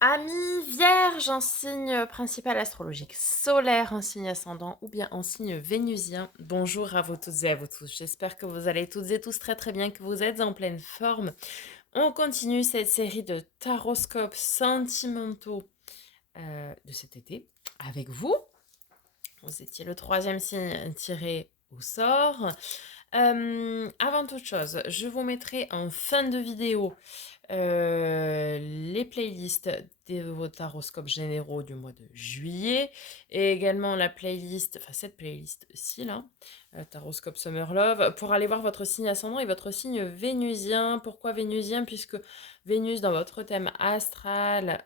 Amis vierge en signe principal astrologique solaire, en signe ascendant ou bien en signe vénusien. Bonjour à vous toutes et à vous tous. J'espère que vous allez toutes et tous très très bien, que vous êtes en pleine forme. On continue cette série de taroscopes sentimentaux de cet été avec vous. Vous étiez le troisième signe tiré au sort. Avant toute chose, je vous mettrai en fin de vidéo les playlists de vos taroscopes généraux du mois de juillet et également la playlist, enfin cette playlist-ci là, Taroscope Summer Love, pour aller voir votre signe ascendant et votre signe vénusien. Pourquoi vénusien? Puisque Vénus dans votre thème astral,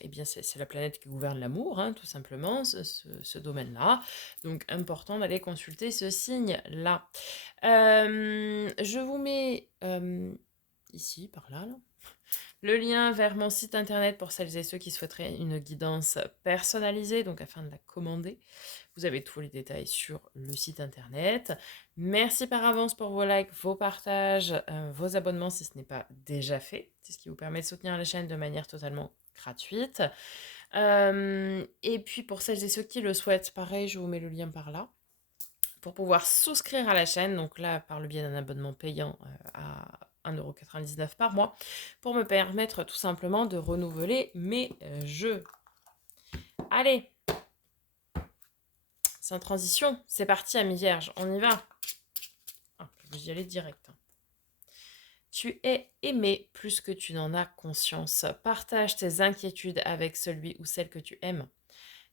eh bien c'est la planète qui gouverne l'amour, hein, tout simplement, ce domaine-là. Donc important d'aller consulter ce signe-là. Je vous mets ici, par là, le lien vers mon site internet pour celles et ceux qui souhaiteraient une guidance personnalisée, donc afin de la commander. Vous avez tous les détails sur le site internet. Merci par avance pour vos likes, vos partages, vos abonnements si ce n'est pas déjà fait. C'est ce qui vous permet de soutenir la chaîne de manière totalement gratuite. Et puis pour celles et ceux qui le souhaitent, pareil, je vous mets le lien par là pour pouvoir souscrire à la chaîne, donc là par le biais d'un abonnement payant à 1,99 € par mois, pour me permettre tout simplement de renouveler mes jeux. Allez, sans transition, c'est parti amis vierges, on y va. Je vais y aller direct. Tu es aimé plus que tu n'en as conscience. Partage tes inquiétudes avec celui ou celle que tu aimes.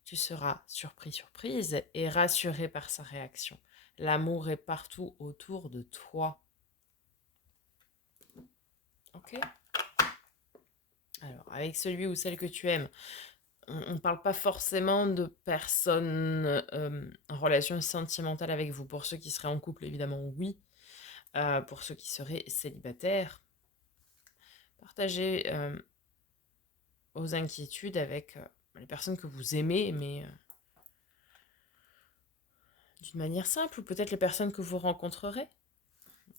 Tu seras surprise et rassuré par sa réaction. L'amour est partout autour de toi. Ok? Alors, avec celui ou celle que tu aimes, on ne parle pas forcément de personnes en relation sentimentale avec vous. Pour ceux qui seraient en couple, évidemment, oui. Pour ceux qui seraient célibataires, partagez vos inquiétudes avec les personnes que vous aimez, mais d'une manière simple, ou peut-être les personnes que vous rencontrerez.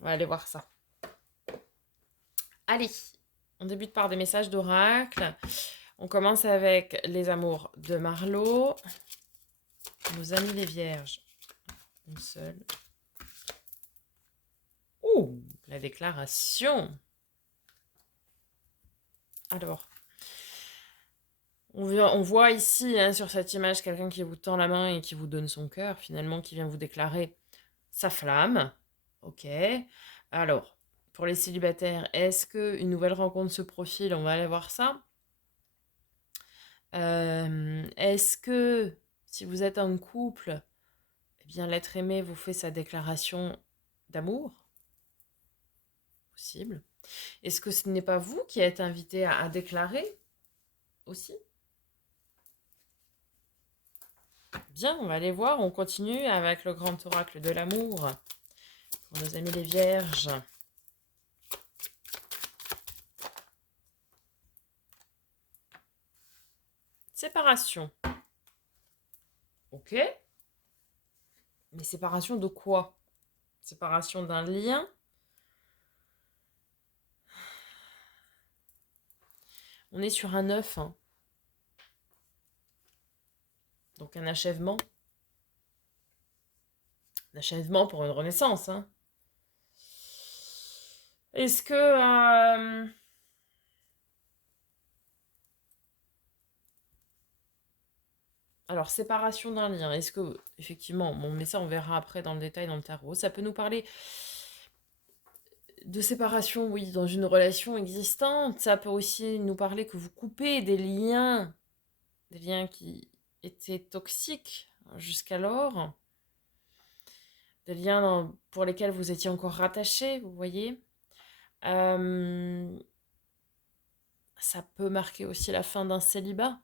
On va aller voir ça. Allez, on débute par des messages d'oracle. On commence avec les amours de Marlo. Nos amis les vierges. Une seule. Ouh, la déclaration. Alors, on voit ici, hein, sur cette image, quelqu'un qui vous tend la main et qui vous donne son cœur, finalement, qui vient vous déclarer sa flamme. Ok. Alors, pour les célibataires, est-ce qu'une nouvelle rencontre se profile? On va aller voir ça. Est-ce que, si vous êtes en couple, eh bien, l'être aimé vous fait sa déclaration d'amour? Possible. Est-ce que ce n'est pas vous qui êtes invité à déclarer aussi? Bien, on va aller voir. On continue avec le grand oracle de l'amour pour nos amis les vierges. Séparation. Ok. Mais séparation de quoi? Séparation d'un lien? On est sur un 9, hein. Donc un achèvement. Un achèvement pour une renaissance, hein. Est-ce que... Alors, séparation d'un lien. Est-ce que, effectivement, bon, mais ça, on verra après dans le détail dans le tarot. Ça peut nous parler de séparation, oui, dans une relation existante. Ça peut aussi nous parler que vous coupez des liens qui étaient toxiques jusqu'alors, des liens pour lesquels vous étiez encore rattaché, vous voyez. Ça peut marquer aussi la fin d'un célibat.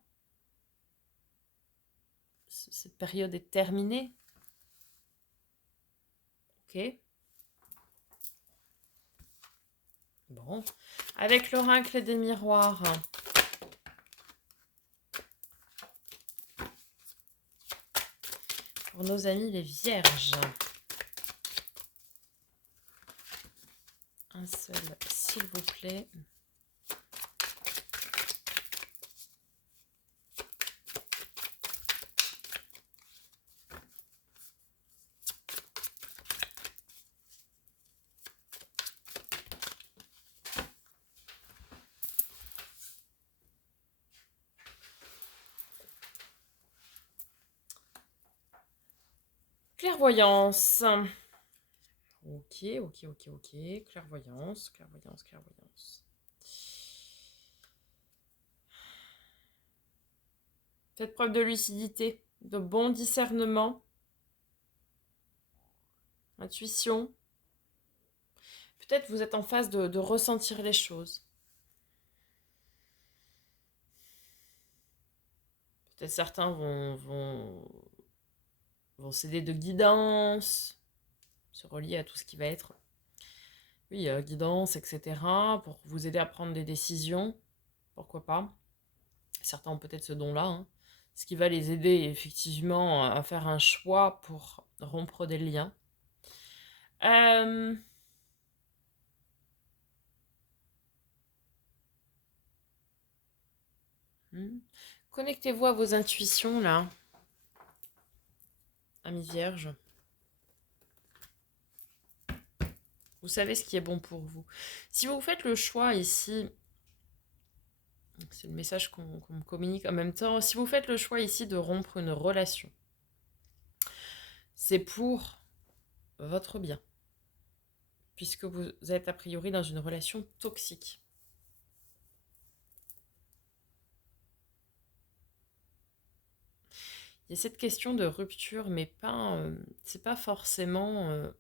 Cette période est terminée. Ok. Bon. Avec l'oracle des miroirs. Pour nos amis les vierges. Un seul, s'il vous plaît. Clairvoyance. Ok, ok, ok, ok. Clairvoyance, clairvoyance, clairvoyance. Faites preuve de lucidité, de bon discernement, intuition. Peut-être vous êtes en phase de ressentir les choses. Peut-être certains vont s'aider de guidance, se relier à tout ce qui va être, oui, guidance, etc., pour vous aider à prendre des décisions. Pourquoi pas. Certains ont peut-être ce don-là, hein. Ce qui va les aider effectivement à faire un choix pour rompre des liens. Euh, Connectez-vous à vos intuitions, là, amis vierges. Vous savez ce qui est bon pour vous. Si vous faites le choix ici, c'est le message qu'on me communique en même temps, si vous faites le choix ici de rompre une relation, c'est pour votre bien, puisque vous êtes a priori dans une relation toxique. Il y a cette question de rupture, mais pas, c'est pas forcément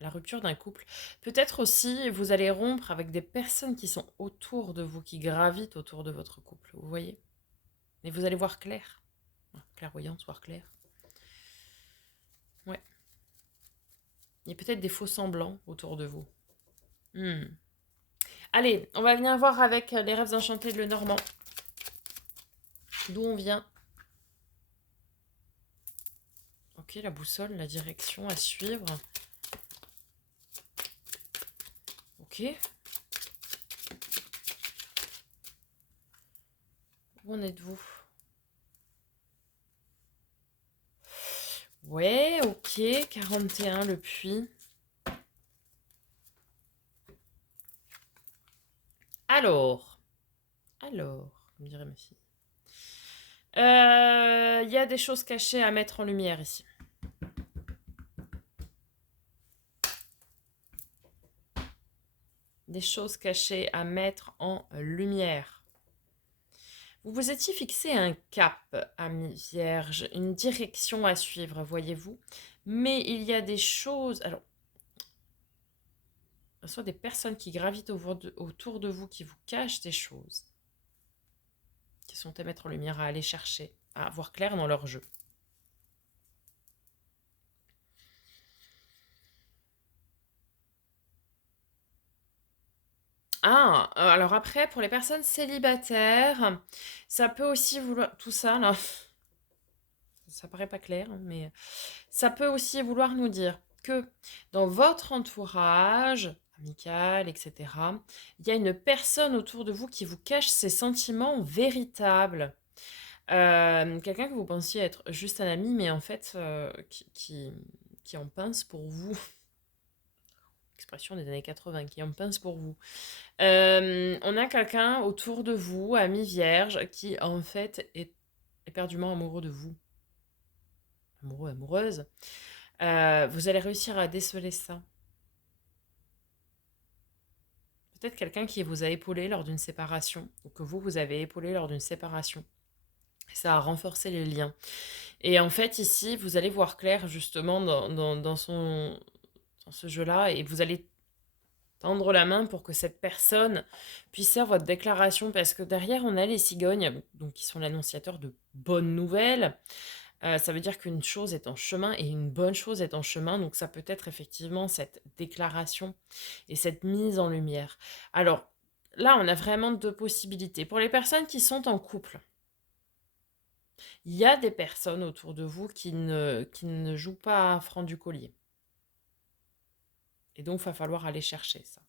la rupture d'un couple. Peut-être aussi, vous allez rompre avec des personnes qui sont autour de vous, qui gravitent autour de votre couple, vous voyez. Mais vous allez voir clair. Clairvoyance, voir clair. Ouais. Il y a peut-être des faux semblants autour de vous. Allez, on va venir voir avec les rêves enchantés de Lenormand. D'où on vient. Ok, la boussole, la direction à suivre. Ok. Où en êtes-vous? Ouais, ok. 41, le puits. Alors, comme dirait ma fille. Il y a des choses cachées à mettre en lumière ici. Des choses cachées à mettre en lumière. Vous vous étiez fixé un cap, ami vierge, une direction à suivre, voyez-vous. Mais il y a des choses... Alors, soit des personnes qui gravitent autour de vous, qui vous cachent des choses, qui sont à mettre en lumière, à aller chercher, à voir clair dans leur jeu. Ah, alors après, pour les personnes célibataires, ça peut aussi vouloir... Tout ça, là, ça paraît pas clair, mais ça peut aussi vouloir nous dire que dans votre entourage amical, etc., il y a une personne autour de vous qui vous cache ses sentiments véritables. Quelqu'un que vous pensiez être juste un ami, mais en fait, qui en pince pour vous. Expression des années 80, qui en pince pour vous. On a quelqu'un autour de vous, ami vierge, qui en fait est éperdument amoureux de vous. Amoureux, amoureuse. Vous allez réussir à déceler ça. Peut-être quelqu'un qui vous a épaulé lors d'une séparation, ou que vous avez épaulé lors d'une séparation. Ça a renforcé les liens. Et en fait, ici, vous allez voir clair, justement, dans ce jeu-là, et vous allez tendre la main pour que cette personne puisse faire votre déclaration, parce que derrière, on a les cigognes, donc qui sont l'annonciateur de bonnes nouvelles. Ça veut dire qu'une chose est en chemin et une bonne chose est en chemin, donc ça peut être effectivement cette déclaration et cette mise en lumière. Alors, là, on a vraiment deux possibilités. Pour les personnes qui sont en couple, il y a des personnes autour de vous qui ne jouent pas à franc du collier. Et donc, il va falloir aller chercher ça.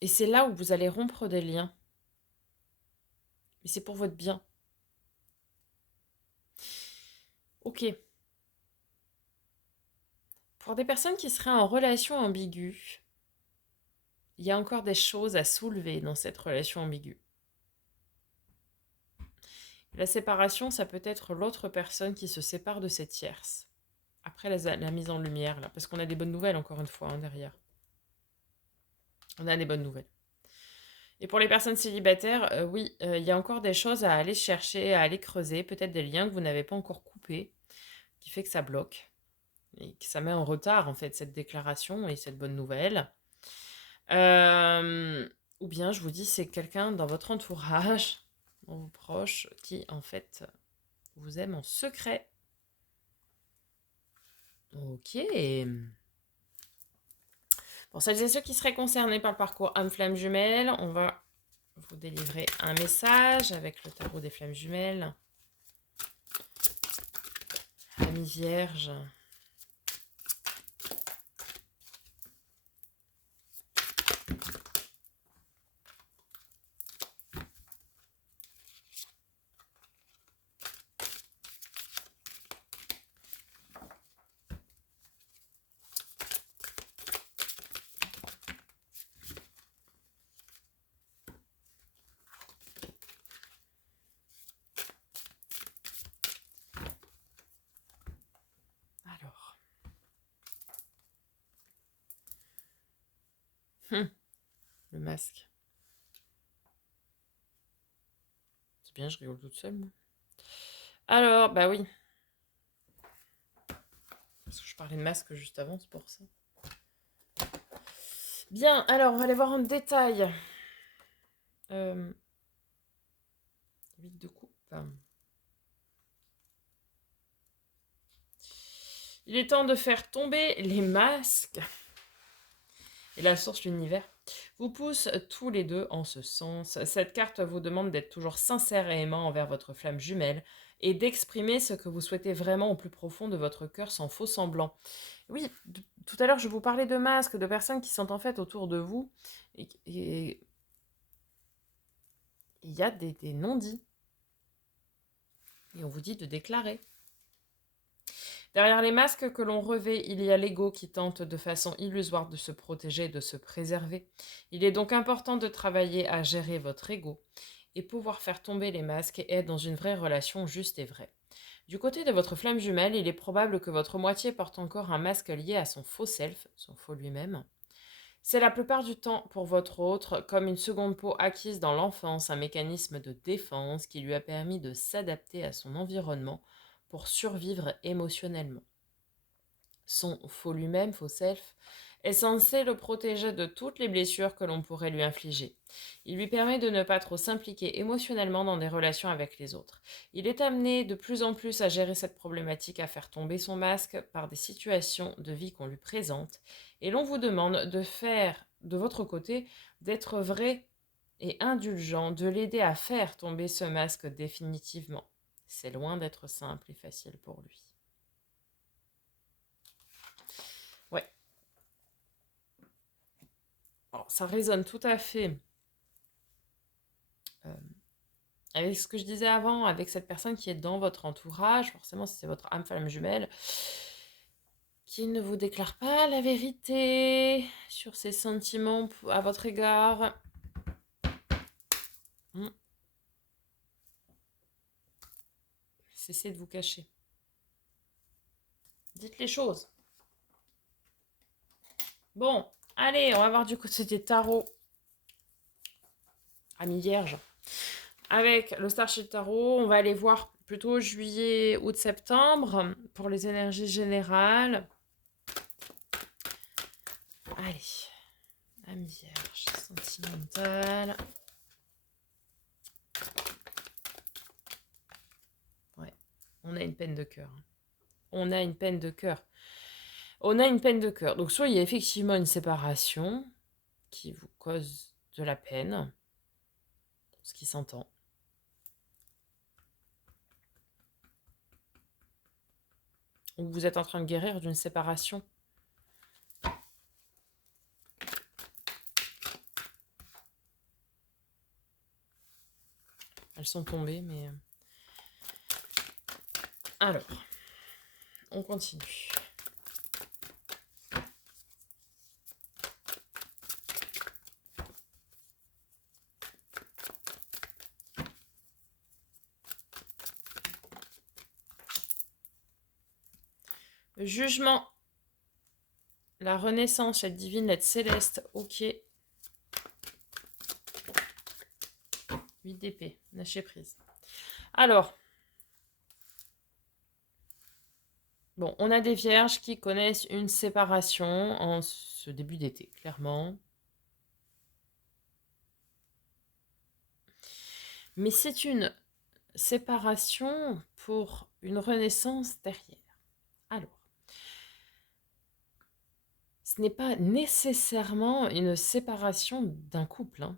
Et c'est là où vous allez rompre des liens. Mais c'est pour votre bien. Ok. Pour des personnes qui seraient en relation ambiguë, il y a encore des choses à soulever dans cette relation ambiguë. La séparation, ça peut être l'autre personne qui se sépare de cette tierce. Après la mise en lumière, là, parce qu'on a des bonnes nouvelles, encore une fois, hein, derrière. On a des bonnes nouvelles. Et pour les personnes célibataires, oui, il y a encore des choses à aller chercher, à aller creuser, peut-être des liens que vous n'avez pas encore coupés, qui fait que ça bloque et que ça met en retard, en fait, cette déclaration et cette bonne nouvelle. Euh, ou bien, je vous dis, c'est quelqu'un dans votre entourage, dans vos proches, qui, en fait, vous aime en secret. Ok. Pour celles et ceux qui seraient concernés par le parcours âme-flamme jumelle, on va vous délivrer un message avec le tarot des flammes jumelles. Ami Vierge. Alors. Le masque. C'est bien, je rigole toute seule, moi. Alors, bah oui. Parce que je parlais de masque juste avant, c'est pour ça. Bien, alors, on va aller voir en détail. 8 de coupe. Il est temps de faire tomber les masques. Et la source, l'univers, vous pousse tous les deux en ce sens. Cette carte vous demande d'être toujours sincère et aimant envers votre flamme jumelle et d'exprimer ce que vous souhaitez vraiment au plus profond de votre cœur sans faux semblant. Oui, tout à l'heure, je vous parlais de masques, de personnes qui sont en fait autour de vous et il y a des non-dits. Et on vous dit de déclarer. Derrière les masques que l'on revêt, il y a l'ego qui tente de façon illusoire de se protéger et de se préserver. Il est donc important de travailler à gérer votre ego et pouvoir faire tomber les masques et être dans une vraie relation juste et vraie. Du côté de votre flamme jumelle, il est probable que votre moitié porte encore un masque lié à son faux self, son faux lui-même. C'est la plupart du temps pour votre autre comme une seconde peau acquise dans l'enfance, un mécanisme de défense qui lui a permis de s'adapter à son environnement pour survivre émotionnellement. Son faux lui-même, faux self, est censé le protéger de toutes les blessures que l'on pourrait lui infliger. Il lui permet de ne pas trop s'impliquer émotionnellement dans des relations avec les autres. Il est amené de plus en plus à gérer cette problématique, à faire tomber son masque par des situations de vie qu'on lui présente, et l'on vous demande de faire, de votre côté, d'être vrai et indulgent, de l'aider à faire tomber ce masque définitivement. C'est loin d'être simple et facile pour lui. Ouais. Alors, ça résonne tout à fait euh, avec ce que je disais avant, avec cette personne qui est dans votre entourage, forcément si c'est votre âme flamme jumelle, qui ne vous déclare pas la vérité sur ses sentiments à votre égard. Cessez de vous cacher. Dites les choses. Bon, allez, on va voir du côté des tarots. Ami Vierge. Avec le Starship Tarot, on va aller voir plutôt juillet, août, septembre pour les énergies générales. Allez, Ami Vierge, sentimentale. Ouais, on a une peine de cœur. On a une peine de cœur. On a une peine de cœur. Donc soit il y a effectivement une séparation qui vous cause de la peine, ce qui s'entend. Ou vous êtes en train de guérir d'une séparation. Elles sont tombées, mais... Alors, on continue. Le jugement. La renaissance, l'aide divine, l'aide céleste. Ok. 8 d'épée. Lâcher prise. Alors. Bon, on a des vierges qui connaissent une séparation en ce début d'été, clairement. Mais c'est une séparation pour une renaissance derrière. Alors, ce n'est pas nécessairement une séparation d'un couple. Hein.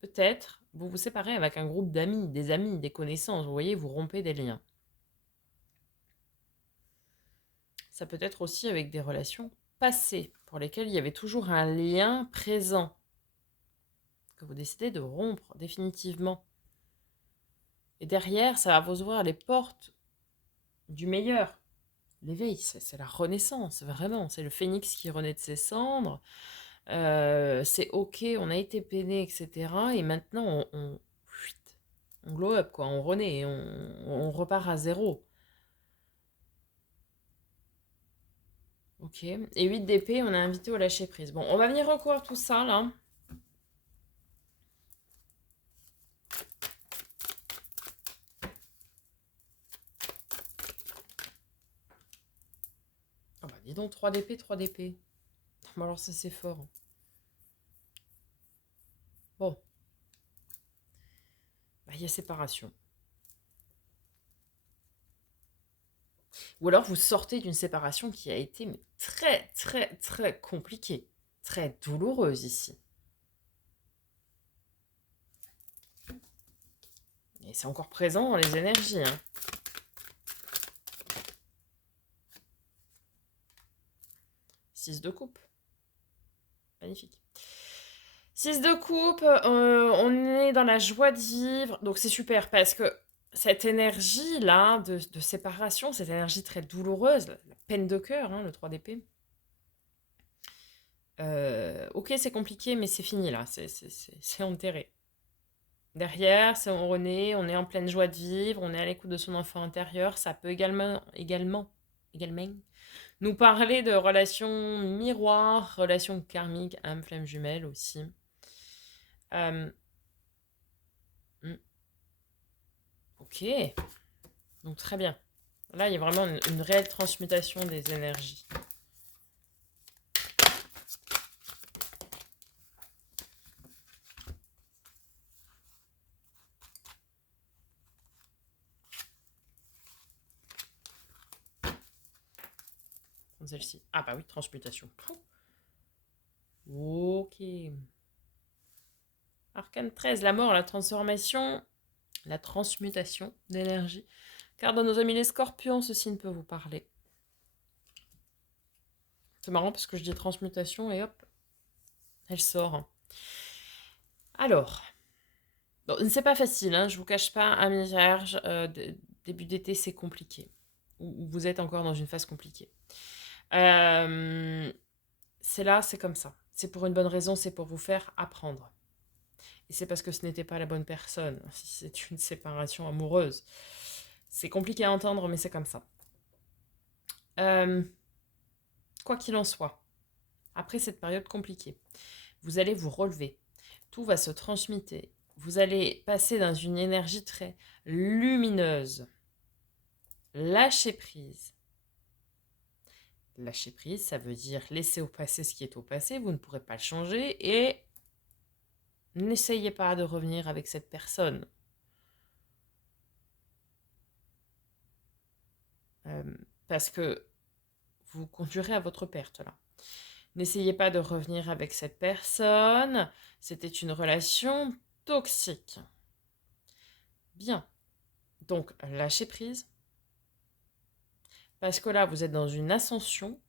Peut-être vous vous séparez avec un groupe d'amis, des connaissances. Vous voyez, vous rompez des liens. Ça peut être aussi avec des relations passées pour lesquelles il y avait toujours un lien présent que vous décidez de rompre définitivement. Et derrière, ça va vous ouvrir les portes du meilleur. L'éveil, c'est la renaissance, vraiment. C'est le phénix qui renaît de ses cendres. C'est ok, on a été peiné, etc. Et maintenant, on glow up, quoi. On renaît, on repart à zéro. Ok. Et 8 d'épée, on a invité au lâcher prise. Bon, on va venir recouvrir tout ça, là. Ah bah dis donc, 3 d'épée, 3 d'épée. Bon, alors ça, c'est fort. Bon. Bah, il y a séparation. Ou alors vous sortez d'une séparation qui a été très, très, très compliquée. Très douloureuse ici. Et c'est encore présent dans les énergies. Hein. Six de coupe. Magnifique. 6 de coupe, on est dans la joie de vivre. Donc c'est super parce que cette énergie-là de séparation, cette énergie très douloureuse, la peine de cœur, hein, le 3 d'épée. Ok, c'est compliqué, mais c'est fini là. C'est enterré. Derrière, c'est on renaît, on est en pleine joie de vivre, on est à l'écoute de son enfant intérieur. Ça peut également nous parler de relations miroirs, relations karmiques, âme, flamme jumelle aussi. Euh, ok, donc très bien. Là, il y a vraiment une réelle transmutation des énergies. Celle-ci. Ah bah oui, transmutation. Ok. Arcane 13, la mort, la transformation, la transmutation d'énergie. Car dans nos amis les scorpions, ceci ne peut vous parler. C'est marrant parce que je dis transmutation et hop, elle sort. Alors, bon, c'est pas facile, hein, je vous cache pas, amis vierges, début d'été c'est compliqué. Ou vous êtes encore dans une phase compliquée. C'est là, c'est comme ça. C'est pour une bonne raison, c'est pour vous faire apprendre. Et c'est parce que ce n'était pas la bonne personne. Si c'est une séparation amoureuse. C'est compliqué à entendre, mais c'est comme ça. Quoi qu'il en soit, après cette période compliquée, vous allez vous relever. Tout va se transmuter. Vous allez passer dans une énergie très lumineuse. Lâcher prise. Lâcher prise, ça veut dire laisser au passé ce qui est au passé. Vous ne pourrez pas le changer et n'essayez pas de revenir avec cette personne. Parce que vous conduirez à votre perte là. N'essayez pas de revenir avec cette personne. C'était une relation toxique. Bien. Donc, lâchez prise. Parce que là, vous êtes dans une ascension.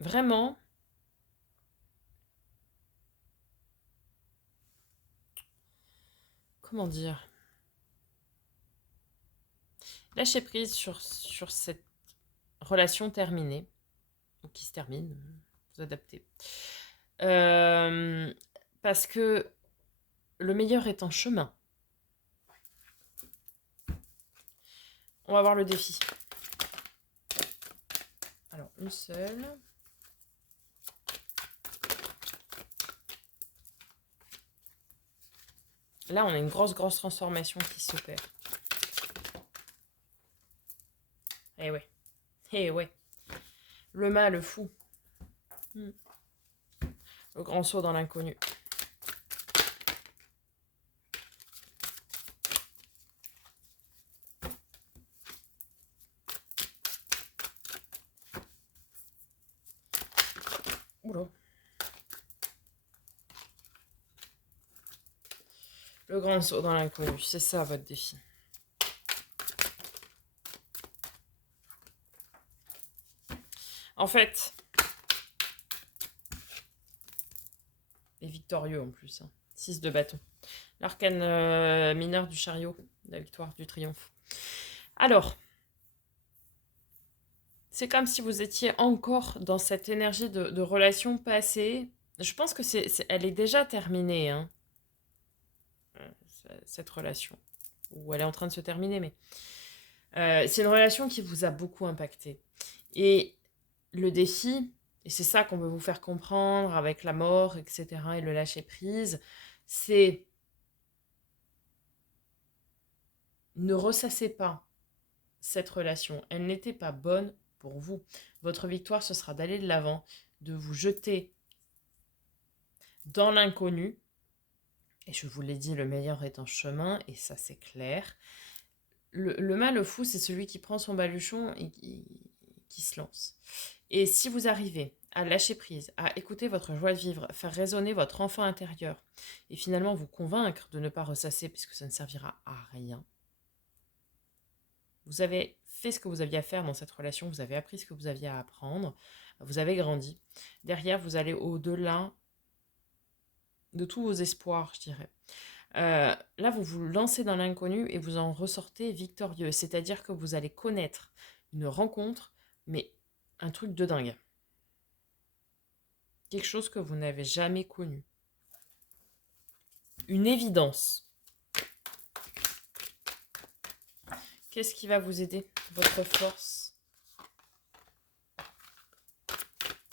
Vraiment. Comment dire? Lâchez prise sur cette relation terminée. Ou qui se termine. Vous adaptez. Parce que le meilleur est en chemin. On va voir le défi. Alors, une seule. Là, on a une grosse transformation qui s'opère. Eh ouais. Eh ouais. Le mal, le fou. Le grand saut dans l'inconnu. Oula. Le grand saut dans l'inconnu, c'est ça votre défi. En fait, et victorieux en plus. 6 de bâton. L'arcane mineur du chariot, la victoire, du triomphe. Alors, c'est comme si vous étiez encore dans cette énergie de relation passée. Je pense que elle est déjà terminée, hein, cette relation. Ou elle est en train de se terminer, mais c'est une relation qui vous a beaucoup impacté. Et le défi, et c'est ça qu'on veut vous faire comprendre avec la mort, etc., et le lâcher-prise, c'est ne ressassez pas cette relation. Elle n'était pas bonne pour vous. Votre victoire, ce sera d'aller de l'avant, de vous jeter dans l'inconnu. Et je vous l'ai dit, le meilleur est en chemin, et ça c'est clair. Le mal, le fou, c'est celui qui prend son baluchon et qui se lance. Et si vous arrivez à lâcher prise, à écouter votre joie de vivre, faire résonner votre enfant intérieur, et finalement vous convaincre de ne pas ressasser puisque ça ne servira à rien, vous avez fait ce que vous aviez à faire dans cette relation, vous avez appris ce que vous aviez à apprendre, vous avez grandi. Derrière, vous allez au-delà de tous vos espoirs, je dirais. Là, vous vous lancez dans l'inconnu et vous en ressortez victorieux. C'est-à-dire que vous allez connaître une rencontre, mais un truc de dingue. Quelque chose que vous n'avez jamais connu. Une évidence. Qu'est-ce qui va vous aider? Votre force.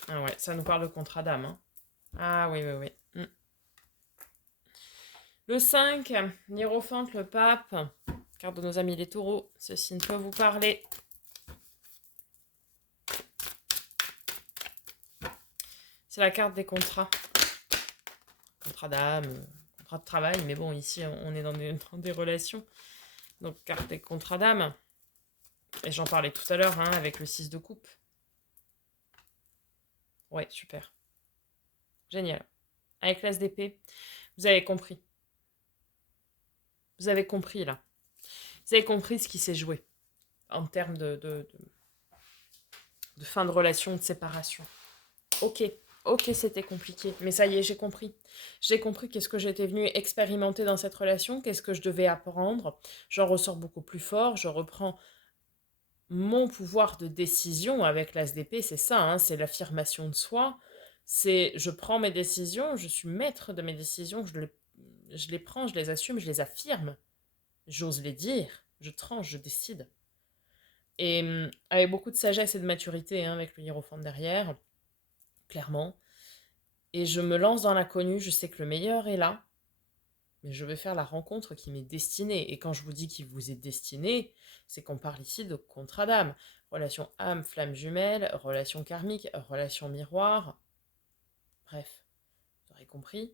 Ah ouais, ça nous parle de contrat d'âme. Hein. Ah oui, oui, oui. Le 5, l'hiérophante, le pape, carte de nos amis les taureaux, ceci ne peut vous parler. C'est la carte des contrats. Contrat d'âme, contrat de travail, mais bon, ici, on est dans des relations. Donc, carte des contrats d'âme. Et j'en parlais tout à l'heure, hein, avec le 6 de coupe. Ouais, super. Génial. Avec l'as d'épée, vous avez compris. Vous avez compris, là. Vous avez compris ce qui s'est joué en termes de fin de relation, de séparation. Ok, c'était compliqué, mais ça y est, j'ai compris. J'ai compris qu'est-ce que j'étais venue expérimenter dans cette relation, qu'est-ce que je devais apprendre. J'en ressors beaucoup plus fort, je reprends mon pouvoir de décision avec l'as d'épée, c'est ça, hein, c'est l'affirmation de soi. C'est je prends mes décisions, je suis maître de mes décisions, je les prends, je les assume, je les affirme. J'ose les dire, je tranche, je décide. Et avec beaucoup de sagesse et de maturité, hein, avec le hiérophant derrière, clairement. Et je me lance dans l'inconnu, je sais que le meilleur est là, mais je vais faire la rencontre qui m'est destinée. Et quand je vous dis qu'il vous est destiné, c'est qu'on parle ici de contrat d'âme. Relation âme, flamme jumelle, relation karmique, relation miroir. Bref, vous aurez compris.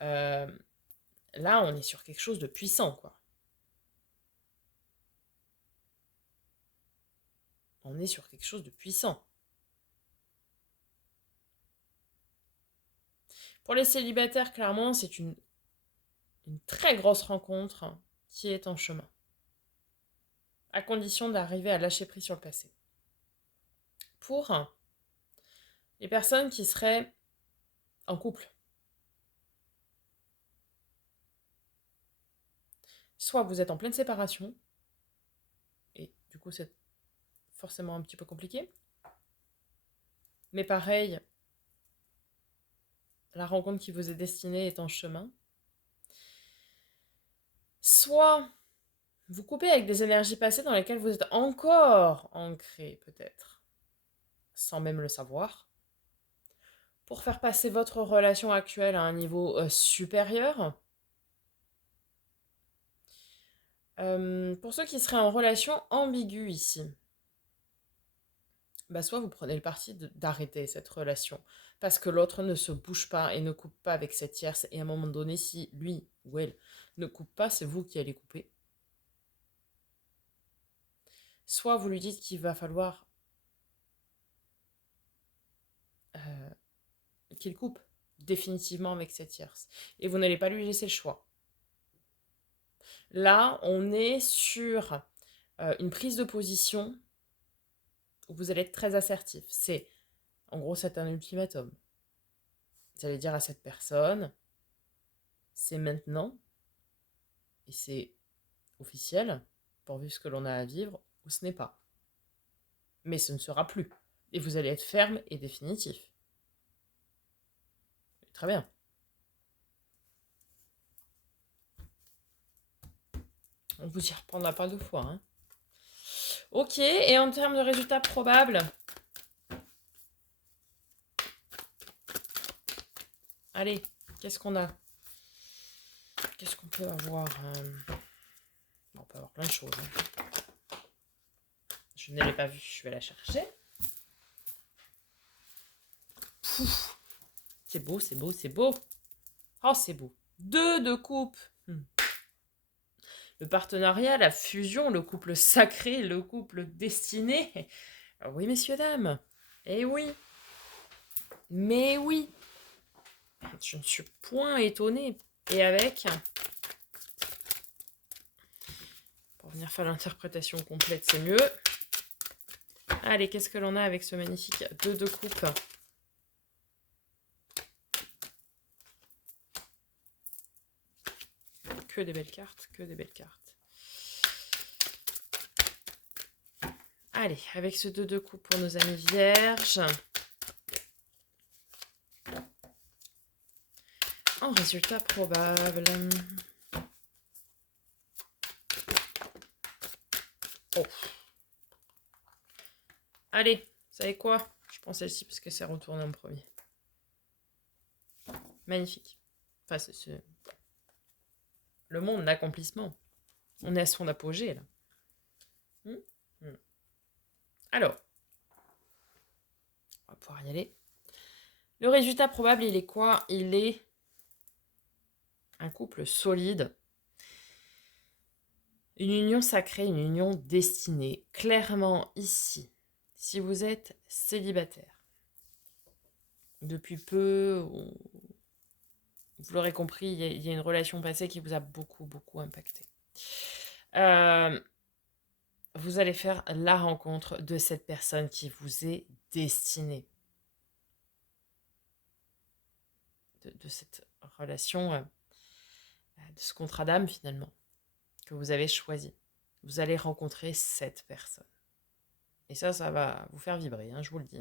Là, on est sur quelque chose de puissant, quoi. On est sur quelque chose de puissant. Pour les célibataires, clairement, c'est une très grosse rencontre qui est en chemin. À condition d'arriver à lâcher prise sur le passé. Pour les personnes qui seraient en couple, soit vous êtes en pleine séparation, et du coup c'est forcément un petit peu compliqué, mais pareil, la rencontre qui vous est destinée est en chemin. Soit Vous coupez avec des énergies passées dans lesquelles vous êtes encore ancré, peut-être, sans même le savoir, pour faire passer votre relation actuelle à un niveau supérieur. Pour ceux qui seraient en relation ambiguë ici, bah soit vous prenez le parti d'arrêter cette relation parce que l'autre ne se bouge pas et ne coupe pas avec cette tierce. Et à un moment donné, si lui ou elle ne coupe pas, c'est vous qui allez couper. Soit vous lui dites qu'il va falloir qu'il coupe définitivement avec cette tierce. Et vous n'allez pas lui laisser le choix. Là, on est sur une prise de position où vous allez être très assertif. En gros, c'est un ultimatum. Vous allez dire à cette personne, c'est maintenant, et c'est officiel, pourvu ce que l'on a à vivre, ou ce n'est pas. Mais ce ne sera plus. Et vous allez être ferme et définitif. Très bien. On vous y reprendra pas deux fois. Hein. Ok, et en termes de résultats probables, allez, qu'est-ce qu'on a? Qu'est-ce qu'on peut avoir On peut avoir plein de choses. Hein. Je ne l'ai pas vue, je vais la chercher. Pouf. C'est beau, c'est beau, c'est beau. Oh, c'est beau. 2 de coupe. Le partenariat, la fusion, le couple sacré, le couple destiné. Oui, messieurs, dames. Eh oui. Mais oui. Je ne suis point étonnée. Et avec... Pour venir faire l'interprétation complète, c'est mieux. Allez, qu'est-ce que l'on a avec ce magnifique 2 de coupe? Que des belles cartes, que des belles cartes. Allez, avec ce 2 de coupe pour nos amis vierges. En résultat probable. Oh. Allez, vous savez quoi? Je prends celle-ci parce que c'est retourné en premier. Magnifique. Enfin, c'est le monde d'accomplissement. On est à son apogée, là. Alors, on va pouvoir y aller. Le résultat probable, il est quoi? Il est un couple solide. Une union sacrée, une union destinée. Clairement, ici, si vous êtes célibataire, depuis peu, vous l'aurez compris, il y a une relation passée qui vous a beaucoup, beaucoup impacté. Vous allez faire la rencontre de cette personne qui vous est destinée. De cette relation, de ce contrat d'âme finalement, que vous avez choisi. Vous allez rencontrer cette personne. Et ça va vous faire vibrer, hein, je vous le dis.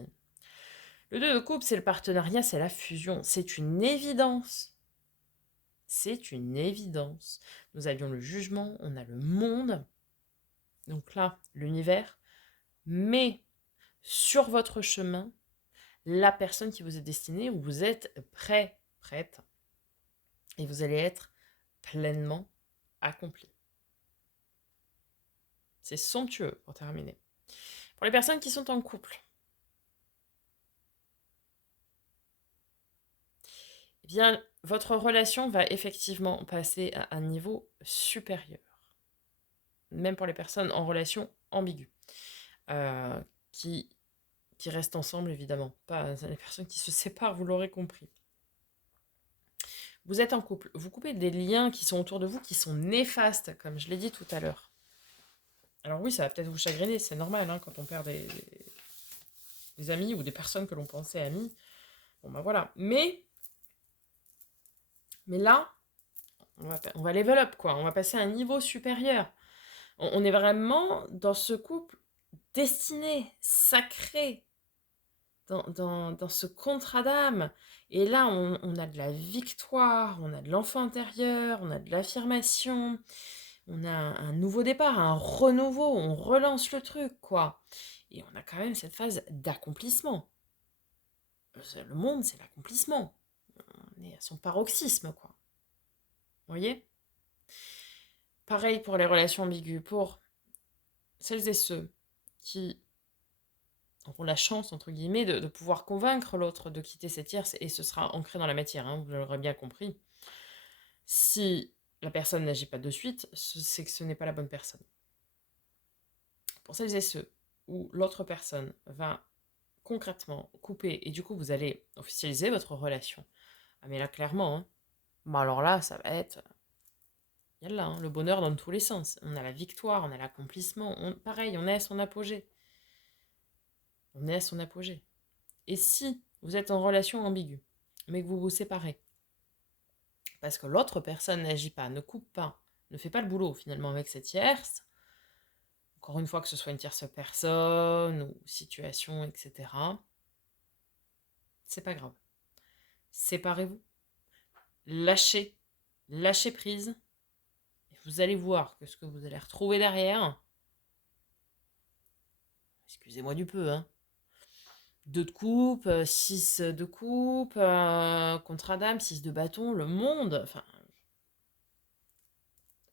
Le 2 de coupe, c'est le partenariat, c'est la fusion. C'est une évidence. C'est une évidence. Nous avions le jugement, on a le monde. Donc là, l'univers. Mais sur votre chemin, la personne qui vous est destinée, où vous êtes prêt, prête, et vous allez être pleinement accompli. C'est somptueux pour terminer. Pour les personnes qui sont en couple, eh bien, votre relation va effectivement passer à un niveau supérieur. Même pour les personnes en relation ambiguë, qui restent ensemble, évidemment. Pas les personnes qui se séparent, vous l'aurez compris. Vous êtes en couple, vous coupez des liens qui sont autour de vous, qui sont néfastes, comme je l'ai dit tout à l'heure. Alors oui, ça va peut-être vous chagriner, c'est normal, hein, quand on perd des amis ou des personnes que l'on pensait amis. Bon ben voilà. Mais là, on va level up, quoi. On va passer à un niveau supérieur. On est vraiment dans ce couple destiné, sacré, dans ce contrat d'âme. Et là, on a de la victoire, on a de l'enfant intérieur, on a de l'affirmation. On a un nouveau départ, un renouveau, on relance le truc, quoi. Et on a quand même cette phase d'accomplissement. Le monde, c'est l'accomplissement. On est à son paroxysme, quoi. Vous voyez? Pareil pour les relations ambiguës. Pour celles et ceux qui auront la chance, entre guillemets, de pouvoir convaincre l'autre de quitter cette tierce, et ce sera ancré dans la matière, hein, vous l'aurez bien compris. Si la personne n'agit pas de suite, c'est que ce n'est pas la bonne personne. Pour celles et ceux où l'autre personne va concrètement couper, et du coup vous allez officialiser votre relation. Ah mais là clairement, hein, bon alors là ça va être, yallah, hein, le bonheur dans tous les sens. On a la victoire, on a l'accomplissement, pareil, on est à son apogée. On est à son apogée. Et si vous êtes en relation ambiguë, mais que vous vous séparez, parce que l'autre personne n'agit pas, ne coupe pas, ne fait pas le boulot finalement avec cette tierce, encore une fois que ce soit une tierce personne ou situation, etc., c'est pas grave. Séparez-vous, lâchez, lâchez prise, et vous allez voir que ce que vous allez retrouver derrière, excusez-moi du peu, hein, 2 de coupe, 6 de coupe, contre dame, 6 de bâton, le monde, enfin,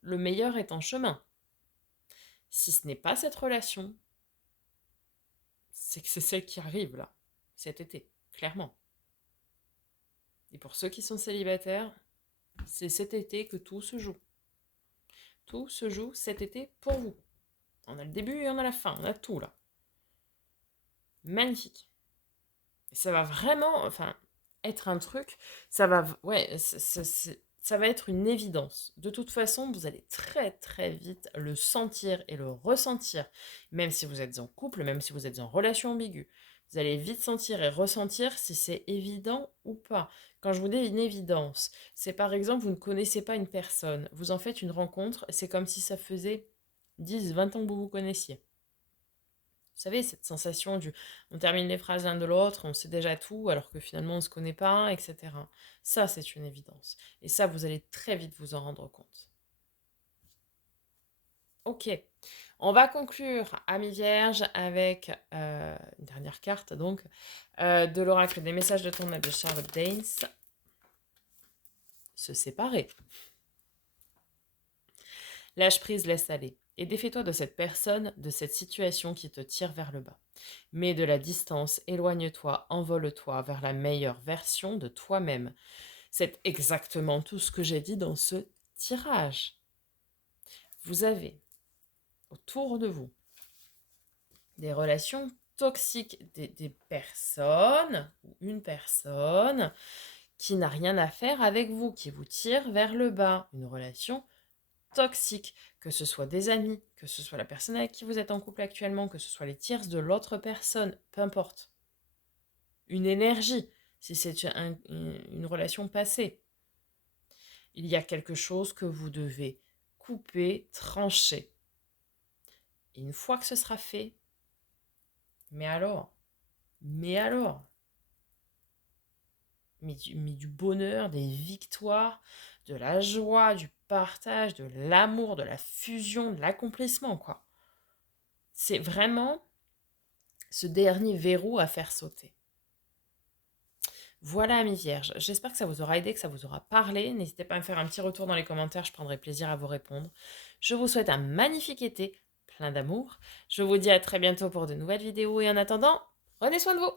le meilleur est en chemin. Si ce n'est pas cette relation, c'est que c'est celle qui arrive là, cet été, clairement. Et pour ceux qui sont célibataires, c'est cet été que tout se joue. Tout se joue cet été pour vous. On a le début et on a la fin, on a tout là. Magnifique. Et ça va vraiment, enfin, être un truc, ça va, ouais, ça va être une évidence. De toute façon, vous allez très très vite le sentir et le ressentir, même si vous êtes en couple, même si vous êtes en relation ambiguë. Vous allez vite sentir et ressentir si c'est évident ou pas. Quand je vous dis une évidence, c'est par exemple, vous ne connaissez pas une personne, vous en faites une rencontre, c'est comme si ça faisait 10, 20 ans que vous vous connaissiez. Vous savez, cette sensation du on termine les phrases l'un de l'autre, on sait déjà tout, alors que finalement on ne se connaît pas, etc. Ça, c'est une évidence. Et ça, vous allez très vite vous en rendre compte. Ok, on va conclure, amis vierges, avec une dernière carte, donc, de l'oracle des messages de ton âme de Charlotte Danes. Se séparer. Lâche prise, laisse aller. Et défais-toi de cette personne, de cette situation qui te tire vers le bas. Mets de la distance, éloigne-toi, envole-toi vers la meilleure version de toi-même. C'est exactement tout ce que j'ai dit dans ce tirage. Vous avez autour de vous des relations toxiques, des personnes, ou une personne qui n'a rien à faire avec vous, qui vous tire vers le bas. Une relation toxique, que ce soit des amis, que ce soit la personne avec qui vous êtes en couple actuellement, que ce soit les tierces de l'autre personne, peu importe. Une énergie, si c'est une relation passée. Il y a quelque chose que vous devez couper, trancher. Et une fois que ce sera fait, mais alors, mais du bonheur, des victoires, de la joie, du partage, de l'amour, de la fusion, de l'accomplissement, quoi. C'est vraiment ce dernier verrou à faire sauter. Voilà, amis vierges, j'espère que ça vous aura aidé, que ça vous aura parlé. N'hésitez pas à me faire un petit retour dans les commentaires, je prendrai plaisir à vous répondre. Je vous souhaite un magnifique été, plein d'amour. Je vous dis à très bientôt pour de nouvelles vidéos et en attendant, prenez soin de vous.